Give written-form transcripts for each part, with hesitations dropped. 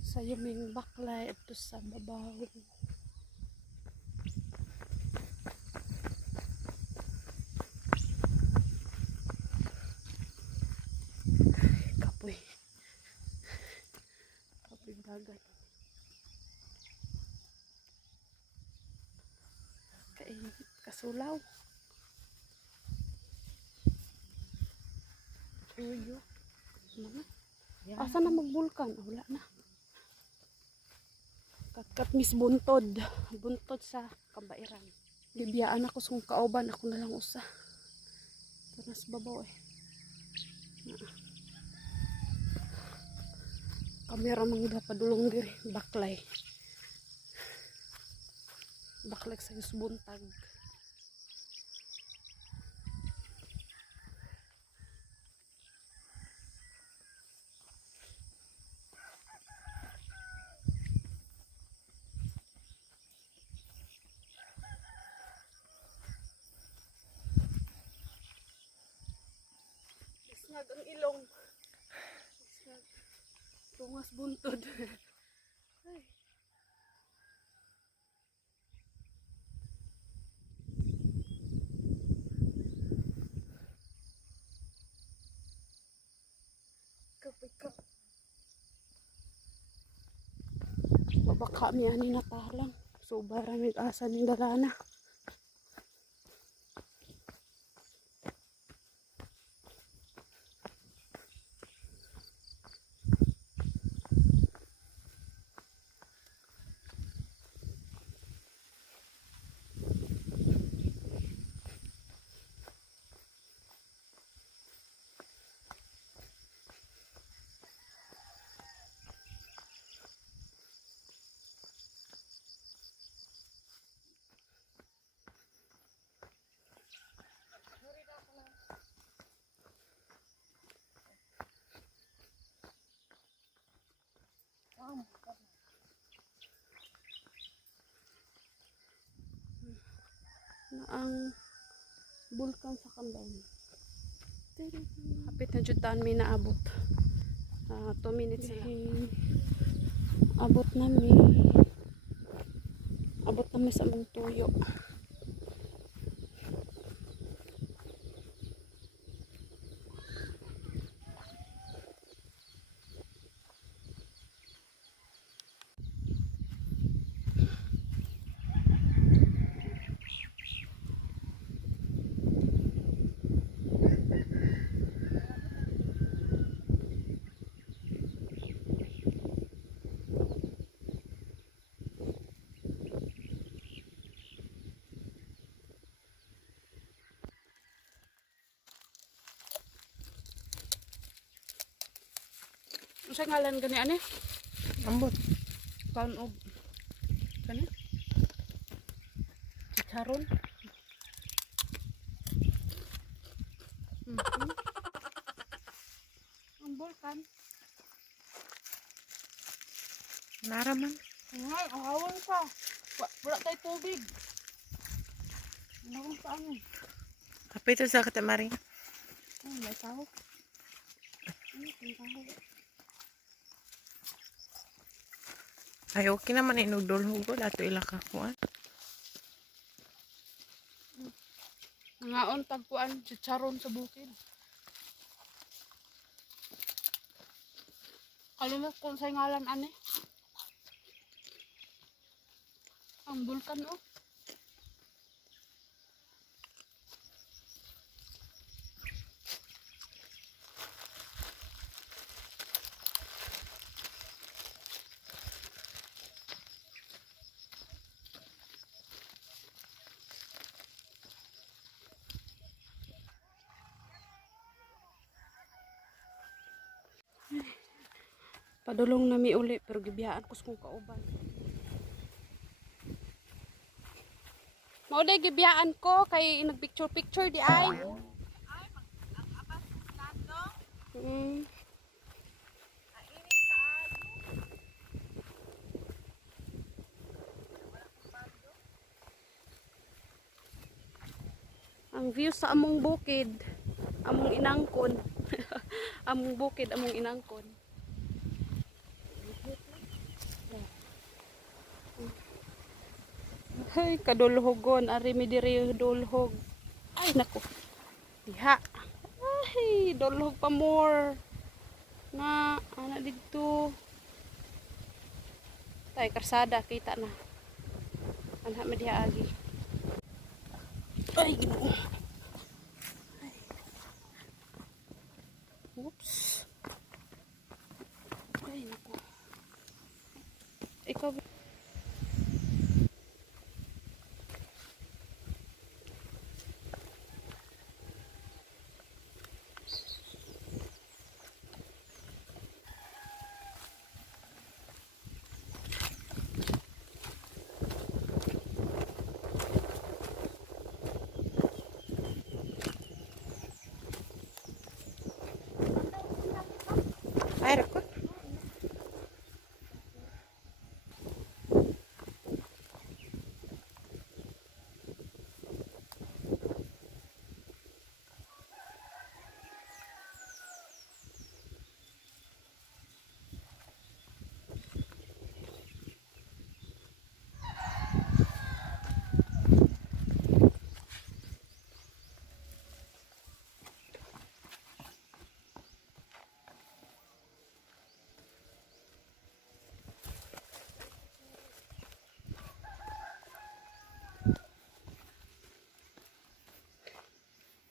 sa yuming baklay ito sa babaw. Kapoy dagat. Kainit kasulaw. Uyo mana? Asa na magbulkan? Wala na. Kat mis buntod sa kabairan. Gibiyaan ako sa kauban, ako na lang usa. Tanas babaw eh. Kamera mangida padulong diri, baklay sa buntag. Isnag ang ilong. Isnag. Tungas buntod. Ay. Kapag babaka mi ani natalang. So baramig asa ning darana. Na ang bulkan sa Kamban. Hapit na jutaan may naabot. 2 minutes lang. Abot namin sa among tuyo. Sa ngalan gani ani? Ambot. Kaon og kani? Chicharon. Ang bulkan. Naraman. Ay, ahawan pa. Wala tayo tubig. Ano pa ano? Kapit ito sa katamaring. May tao. May tao. Ay, okay naman inudol hugod. Ato ilakakuan. Ngaon tagpuan, chicharon sa bukid. Kalimot kung sa ngalan ani. Ang bulkan oh. Padulong nami uli pero gibiyaan ko sa kong kauban. Mauday gibiyaan ko kay nagpicture di ay. Ang view sa among bukid, among inangkon. Among bukid, among inangkon. Ay, kadulhogon. Ari mi diri dulhog. Ay, naku. Diha. Ay, dulhog pa more. Nga, ana dito. Tay, karsada. Kita na. Anha mi diha agi. Ay, ginoo. Ay. Oops. Ay, naku. Ikaw. Ay, rakot.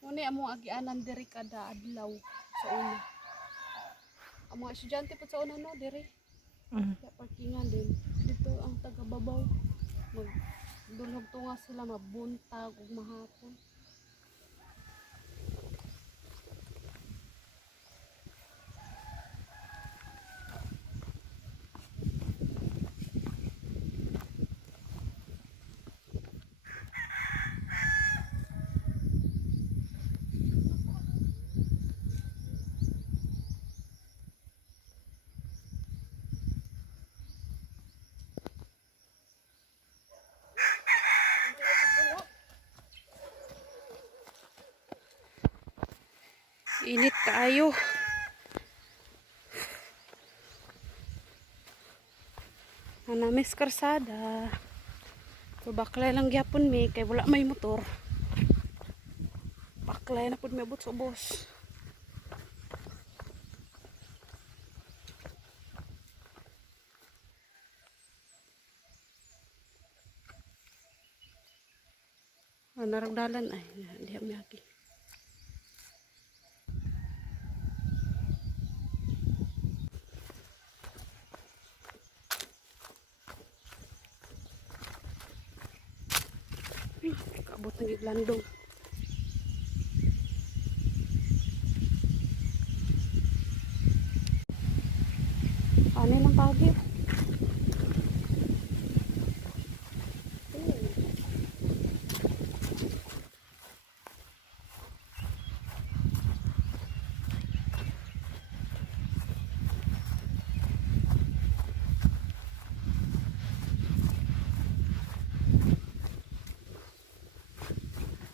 Muna among agianan diri kada adlaw sa una. Ang mga estudyante po sa una no diri. Sa parkingan din. Dito ang taga-babaw. Magdulhog tunga sila mabuntag ug mahapon. Init kaayo. Anamis karsada. So baklay lang gyapon mi kay wala may motor. Baklay na pud mi abot sa ubos. Naragdalan ay diha mi agi. Kabot ng iglandong. Ano lang pagi?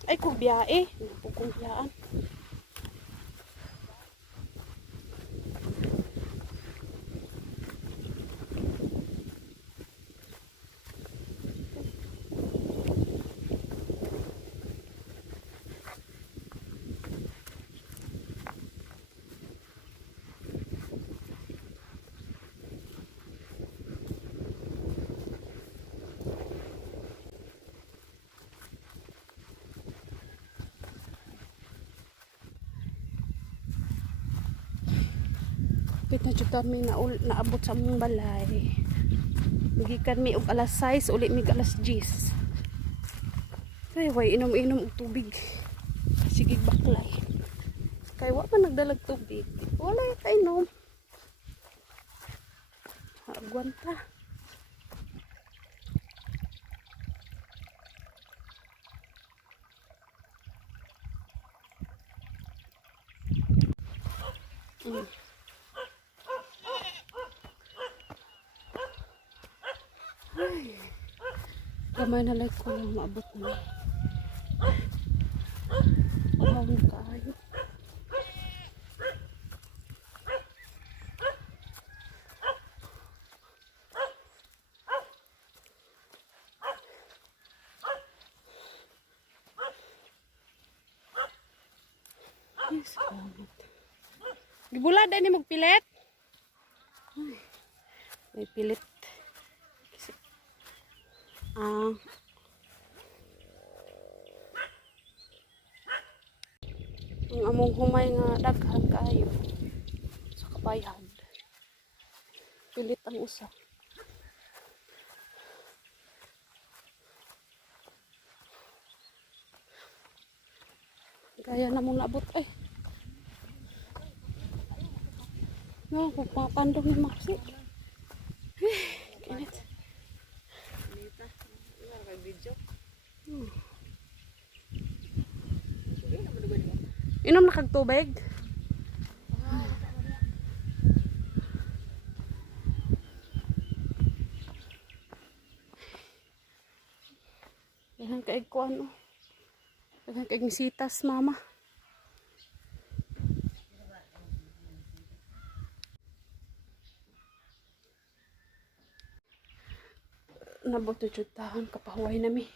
Ay, kubiyae. Kumbiyaan. Kita jud kami naabot sa among balay. Magikan mi og alas 6 uli mig alas 10. Ay way inom-inom og tubig. Sige baklay. Kay wa man nagdalag tubig. Wala kay inom. Agwanta. Gamay na like ko lang maabot na. Pahawin kaayo. Ay, salamat. Gibula din ni magpilit. Ay, may pilit. Ah. Ang among humay nga daghan kaayo sa kabayhan. Pilit ang usa. Gaya na mong naabot ay. No, kung papandong ni Marcy. Kinit. Inom na kag tubig. Dahan kaig ko ano. Dahan kaig sitas mama. Nabuto jud tahon kapahuway nami.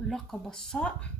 Wala ka basa.